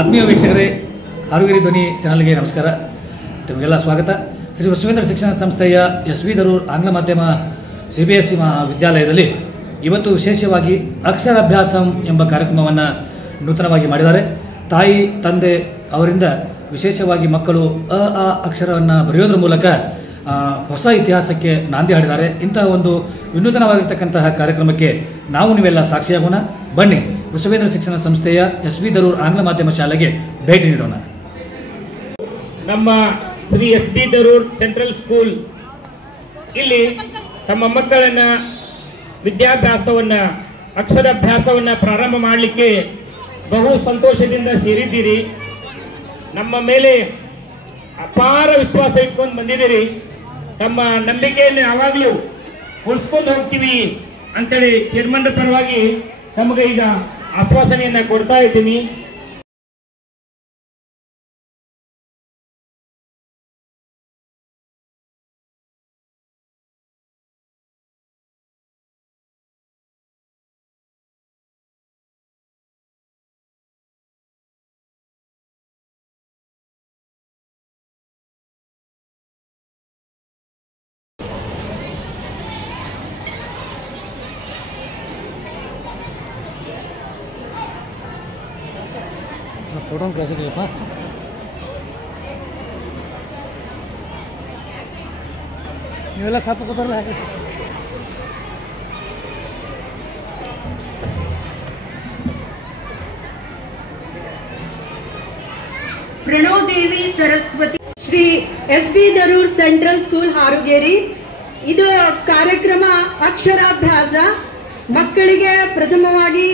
ಆತ್ಮೀಯ ವೀಕ್ಷಕರೇ, ಹಾರುಗಿರಿ ಧ್ವನಿ ಚಾನಲ್ಗೆ ನಮಸ್ಕಾರ. ತಮಗೆಲ್ಲ ಸ್ವಾಗತ. ಶ್ರೀ ವಿಶ್ವೇಂದ್ರ ಶಿಕ್ಷಣ ಸಂಸ್ಥೆಯ ಎಸ್.ವಿ. ದರೂರ್ ಆಂಗ್ಲ ಮಾಧ್ಯಮ CBSE ವಿದ್ಯಾಲಯದಲ್ಲಿ ಇವತ್ತು ವಿಶೇಷವಾಗಿ ಅಕ್ಷರಾಭ್ಯಾಸಂ ಎಂಬ ಕಾರ್ಯಕ್ರಮವನ್ನು ನೂತನವಾಗಿ ಮಾಡಿದ್ದಾರೆ. ತಾಯಿ ತಂದೆ ಅವರಿಂದ ವಿಶೇಷವಾಗಿ ಮಕ್ಕಳು ಅ ಅಕ್ಷರವನ್ನು ಬರೆಯೋದ್ರ ಮೂಲಕ ಹೊಸ ಇತಿಹಾಸಕ್ಕೆ ನಾಂದಿ ಹಾಡಿದ್ದಾರೆ. ಇಂತಹ ಒಂದು ವಿನೂತನವಾಗಿರ್ತಕ್ಕಂತಹ ಕಾರ್ಯಕ್ರಮಕ್ಕೆ ನಾವು ನೀವೆಲ್ಲ ಸಾಕ್ಷಿಯಾಗೋಣ. ಬನ್ನಿ, ವಿಶ್ವೇಂದ್ರ ಶಿಕ್ಷಣ ಸಂಸ್ಥೆಯ ಎಸ್.ವಿ. ದರೂರ್ ಆಂಗ್ಲ ಮಾಧ್ಯಮ ಶಾಲೆಗೆ ಭೇಟಿ ನೀಡೋಣ. ನಮ್ಮ Shri S B. Darur central school ಇಲ್ಲಿ ತಮ್ಮ ಮಕ್ಕಳನ್ನ ವಿದ್ಯಾಭ್ಯಾಸವನ್ನ ಅಕ್ಷರಾಭ್ಯಾಸವನ್ನ ಪ್ರಾರಂಭ ಮಾಡಲಿಕ್ಕೆ ಬಹು ಸಂತೋಷದಿಂದ ಸೇರಿದ್ದೀರಿ. ನಮ್ಮ ಮೇಲೆ ಅಪಾರ ವಿಶ್ವಾಸ ಇಟ್ಕೊಂಡು ಬಂದಿದ್ದೀರಿ. ತಮ್ಮ ನಂಬಿಕೆಯನ್ನು ಯಾವಾಗಲೂ ಉಳಿಸ್ಕೊಂಡು ಹೋಗ್ತೀವಿ ಅಂತೇಳಿ ಚೇರ್ಮನ್ ಪರವಾಗಿ ತಮಗೆ ಈಗ ಆಶ್ವಾಸನೆಯನ್ನ ಕೊಡ್ತಾ ಇದ್ದೀನಿ. ಫೋಟೋ ಕಳಿಸಿದೆಯಪ್ಪ. ನೀವೆಲ್ಲ ಸ್ವಲ್ಪ ಕೂತಾರಲ್ಲ ಹಾಗೆ. Pranav Devi Saraswati, Shri S B. Darur central school Harugeri. ಇದು ಕಾರ್ಯಕ್ರಮ ಅಕ್ಷರಾಭ್ಯಾಸ ಮಕ್ಕಳಿಗೆ ಪ್ರಥಮವಾಗಿ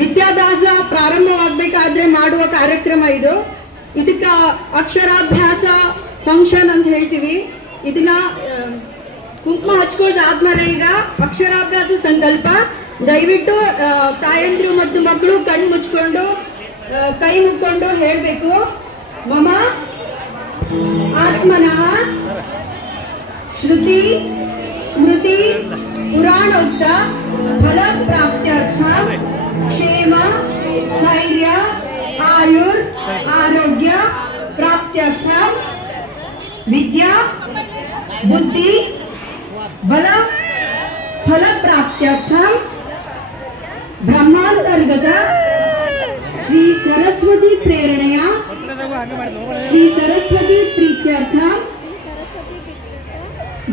ವಿದ್ಯಾಭ್ಯಾಸ ಪ್ರಾರಂಭವಾಗಬೇಕಾದ್ರೆ ಮಾಡುವ ಕಾರ್ಯಕ್ರಮ ಇದು. ಇದಕ್ಕ ಅಕ್ಷರಾಭ್ಯಾಸ ಫಂಕ್ಷನ್ ಅಂತ ಹೇಳ್ತೀವಿ. ಇದನ್ನ ಕುಂಕುಮ ಹಚ್ಕೊಳ್ಳಾದ್ಮೇಲೆ ಈಗ ಅಕ್ಷರಾಭ್ಯಾಸ ಸಂಕಲ್ಪ. ದಯವಿಟ್ಟು ತಾಯಂದಿರು ಮತ್ತು ಮಕ್ಕಳು ಕಣ್ಣು ಮುಚ್ಕೊಂಡು ಕೈ ಮುಕ್ಕೊಂಡು ಹೇಳ್ಬೇಕು. ಮಮ ಆತ್ಮನಃ ಶ್ರುತಿ ಸ್ಮೃತಿ ಪುರಾಣೋಕ್ತ ಫಲ ಪ್ರಾಪ್ತ್ಯರ್ಥ ಕ್ಷೇಮ ಸ್ಥೈರ್ಯ ಆಯುರ್ ಆರೋಗ್ಯ ಪ್ರಾಪ್ತ್ಯರ್ಥ ವಿದ್ಯಾ ಬುದ್ಧಿ ಬಲ ಫಲ ಪ್ರಾಪ್ತ್ಯರ್ಥ ಬ್ರಹ್ಮಾಂತರ್ಗತ ಶ್ರೀ ಸರಸ್ವತಿ ಪ್ರೇರಣೆಯ ಶ್ರೀ ಸರಸ್ವತಿ ಪ್ರೀತ್ಯರ್ಥ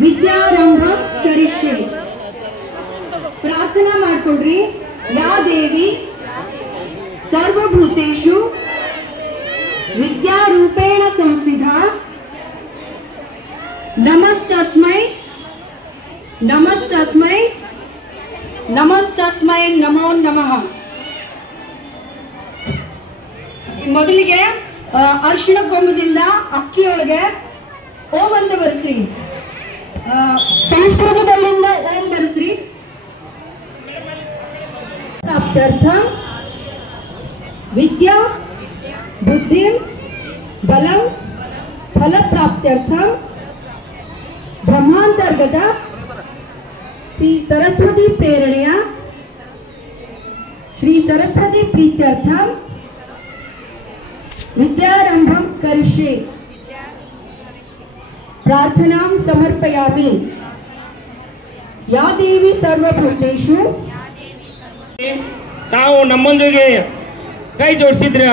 ವಿದ್ಯಾರಂಭ ಕರಿಷ್ಯೆ. ಪ್ರಾರ್ಥನಾ ಮಾಡ್ಕೊಡ್ರಿ. ಯಾ ದೇವಿ ಸರ್ವಭೂತೇಷು ವಿದ್ಯಾರೂಪೇಣ ಸಂಸ್ಥಿತಾ ನಮಸ್ತಸ್ಮೈ ನಮಸ್ತಸ್ಮೈ ನಮಸ್ತಸ್ಮೈ ನಮೋ ನಮಃ. ಮೊದಲಿಗೆ ಅರಿಶಿಣ ಕೊಂಬದಿಂದ ಅಕ್ಕಿಯೊಳಗೆ ಓಂ ಅಂತ ಬರೆಸ್ರಿ. ಸಂಸ್ಕೃತದಲ್ಲಿಂದ ಓಂ ಬರೆಸ್ರಿ. ಪ್ರಾಪ್ತ್ಯರ್ಥ ವಿದ್ಯಾ ಬುದ್ಧಿ ಬಲ ಫಲ ಪ್ರಾಪ್ತ್ಯರ್ಥ ಬ್ರಹ್ಮಾಂತರ್ಗತ ಶ್ರೀ ಸರಸ್ವತಿ ಪ್ರೇರಣೆಯ ಶ್ರೀ ಸರಸ್ವತಿ ಪ್ರೀತ್ಯರ್ಥ ವಿದ್ಯಾರಂಭಂ ಕರಿಷ್ಯೆ. ಪ್ರಾರ್ಥನಾಂ ಸಮರ್ಪಯಾಮಿ. ಯಾ ದೇವಿ ಸರ್ವಭೂತೇಷು. ತಾವು ನಮ್ಮೊಂದಿಗೆ ಕೈ ಜೋಡಿಸಿದ್ರ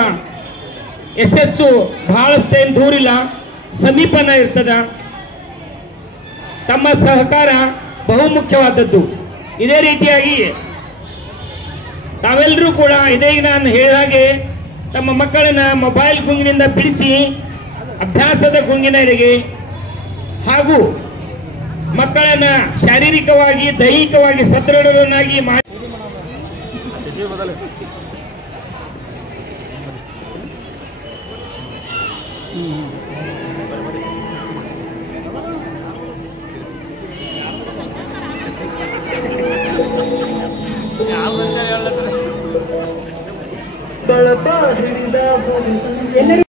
ಯಶಸ್ಸು ಬಹಳಷ್ಟೇನು ದೂರಿಲ್ಲ, ಸಮೀಪನ ಇರ್ತದ. ತಮ್ಮ ಸಹಕಾರ ಬಹುಮುಖ್ಯವಾದದ್ದು. ಇದೇ ರೀತಿಯಾಗಿ ತಾವೆಲ್ಲರೂ ಕೂಡ ಇದೇ ನಾನು ಹೇಳಿದ ಹಾಗೆ ತಮ್ಮ ಮಕ್ಕಳನ್ನ ಮೊಬೈಲ್ ಗುಂಗಿನಿಂದ ಬಿಡಿಸಿ ಅಭ್ಯಾಸದ ಗುಂಗಿನರಿಗೆ ಹಾಗೂ ಮಕ್ಕಳನ್ನ ಶಾರೀರಿಕವಾಗಿ ದೈಹಿಕವಾಗಿ ಸದೃಢರನ್ನಾಗಿ ಮಾಡಿ ಎಲ್ಲರೂ